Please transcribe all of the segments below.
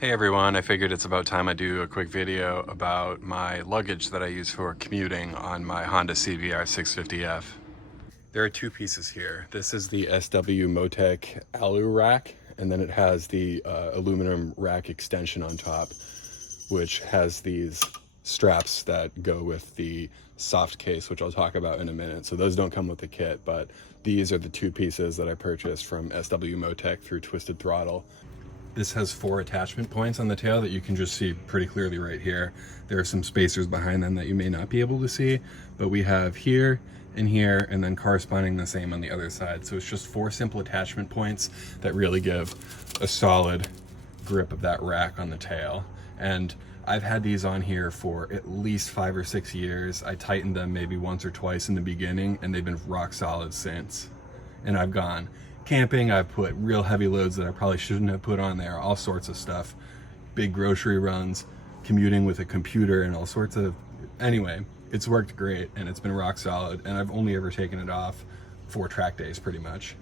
Hey everyone, I figured it's about time I do a quick video about my luggage that I use for commuting on my Honda CBR650F. There are two pieces here. This is the SW-Motech alu rack, and then it has the aluminum rack extension on top, which has these straps that go with the soft case, which I'll talk about in a minute. So those don't come with the kit, but these are the two pieces that I purchased from SW-Motech through Twisted Throttle. This has 4 attachment points on the tail that you can just see pretty clearly right here. There are some spacers behind them that you may not be able to see, but we have here and here, and then corresponding the same on the other side. So it's just 4 simple attachment points that really give a solid grip of that rack on the tail. And I've had these on here for at least 5 or 6 years. I tightened them maybe once or twice in the beginning, and they've been rock solid since. And I've gone camping, I've put real heavy loads that I probably shouldn't have put on there, all sorts of stuff, big grocery runs, commuting with a computer, and all sorts of, anyway, it's worked great and it's been rock solid, and I've only ever taken it off for track days pretty much.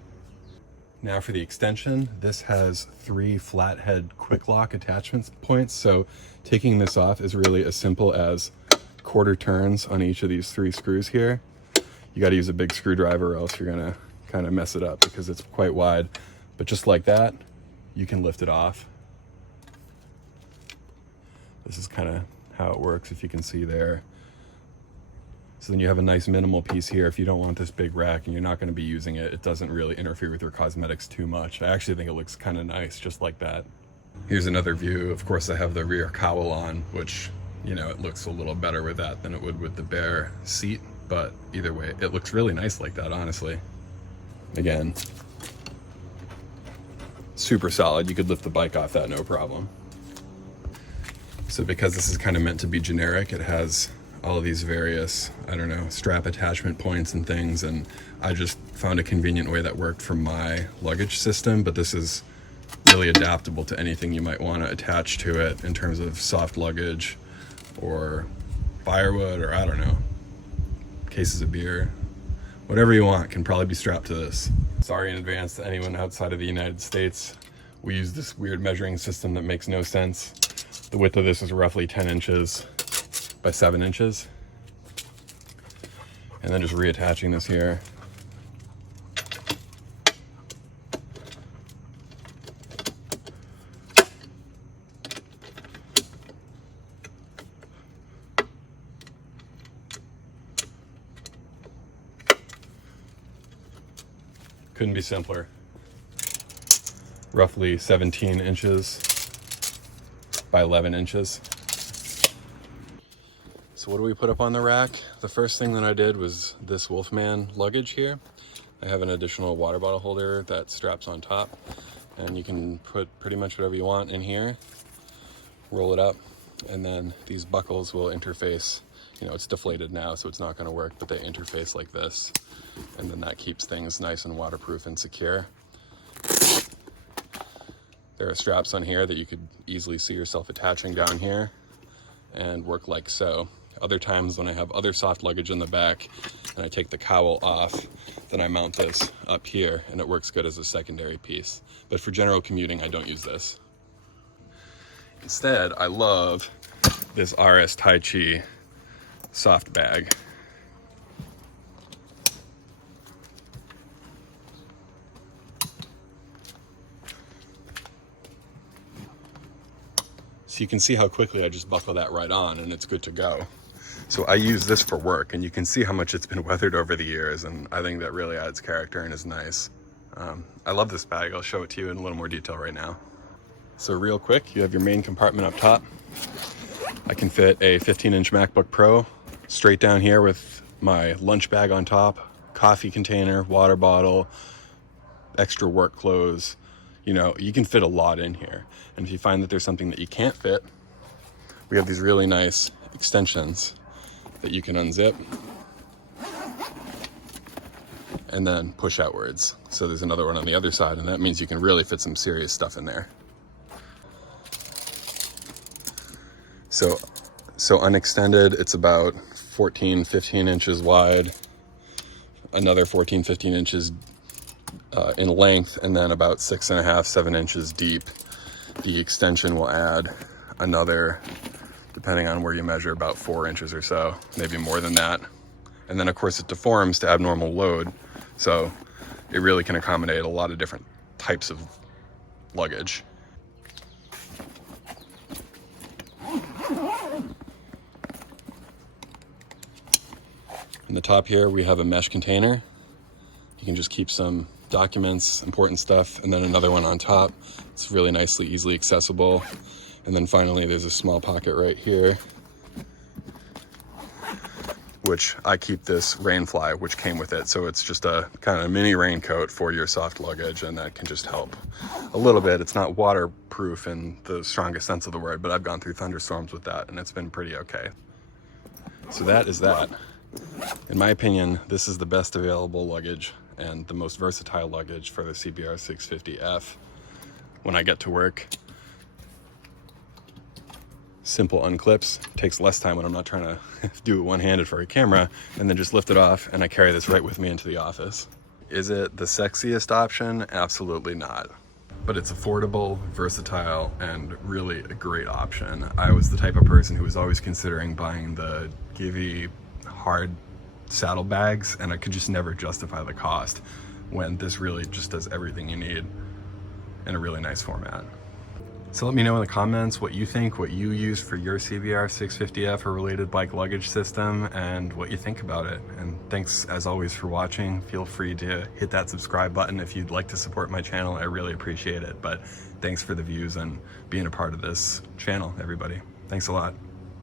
Now for the extension, this has 3 flathead quick lock attachment points, so taking this off is really as simple as quarter turns on each of these 3 screws here. You got to use a big screwdriver or else you're gonna kind of mess it up because it's quite wide, but just like that you can lift it off. This is kind of how it works, if you can see there. So then you have a nice minimal piece here. If you don't want this big rack and you're not going to be using it, it doesn't really interfere with your cosmetics too much. I actually think it looks kind of nice just like that. Here's another view. Of course I have the rear cowl on, which, you know, it looks a little better with that than it would with the bare seat, but either way it looks really nice like that, honestly. Again, super solid. You could lift the bike off that no problem. So because this is kind of meant to be generic, it has all of these various, I don't know, strap attachment points and things, and I just found a convenient way that worked for my luggage system, but this is really adaptable to anything you might want to attach to it in terms of soft luggage or firewood, or I don't know, cases of beer. Whatever you want can probably be strapped to this. Sorry in advance to anyone outside of the United States. We use this weird measuring system that makes no sense. The width of this is roughly 10 inches by 7 inches. And then just reattaching this here. Couldn't be simpler. Roughly 17 inches by 11 inches. So what do we put up on the rack? The first thing that I did was this Wolfman luggage here. I have an additional water bottle holder that straps on top, and you can put pretty much whatever you want in here, roll it up, and then these buckles will interface. You know, it's deflated now, so it's not going to work, but they interface like this, and then that keeps things nice and waterproof and secure. There are straps on here that you could easily see yourself attaching down here and work like so. Other times when I have other soft luggage in the back and I take the cowl off, then I mount this up here and it works good as a secondary piece. But for general commuting, I don't use this. Instead, I love this RS Taichi soft bag. So you can see how quickly I just buckle that right on and it's good to go. So I use this for work, and you can see how much it's been weathered over the years, and I think that really adds character and is nice. I love this bag. I'll show it to you in a little more detail right now. So real quick, you have your main compartment up top. I can fit a 15-inch MacBook Pro straight down here with my lunch bag on top, coffee container, water bottle, extra work clothes. You know, you can fit a lot in here. And if you find that there's something that you can't fit, we have these really nice extensions that you can unzip and then push outwards. So there's another one on the other side, and that means you can really fit some serious stuff in there. So unextended, it's about 14, 15 inches wide, another 14, 15 inches in length, and then about 6.5, 7 inches deep. The extension will add another, depending on where you measure, about 4 inches or so, maybe more than that. And then of course it deforms to abnormal load, so it really can accommodate a lot of different types of luggage. In the top here we have a mesh container. You can just keep some documents, important stuff, and then another one on top. It's really nicely, easily accessible. And then finally there's a small pocket right here, which I keep this rain fly, which came with it. So it's just a kind of mini raincoat for your soft luggage, and that can just help a little bit. It's not waterproof in the strongest sense of the word, but I've gone through thunderstorms with that and it's been pretty okay. So that is that. In my opinion, this is the best available luggage and the most versatile luggage for the CBR650F. When I get to work, simple unclips, takes less time when I'm not trying to do it one-handed for a camera, and then just lift it off and I carry this right with me into the office. Is it the sexiest option? Absolutely not. But it's affordable, versatile, and really a great option. I was the type of person who was always considering buying the Givey hard saddlebags, and I could just never justify the cost when this really just does everything you need in a really nice format. So let me know in the comments what you think, what you use for your CBR650F or related bike luggage system, and what you think about it. And thanks as always for watching. Feel free to hit that subscribe button if you'd like to support my channel. I really appreciate it. But thanks for the views and being a part of this channel, everybody. Thanks a lot.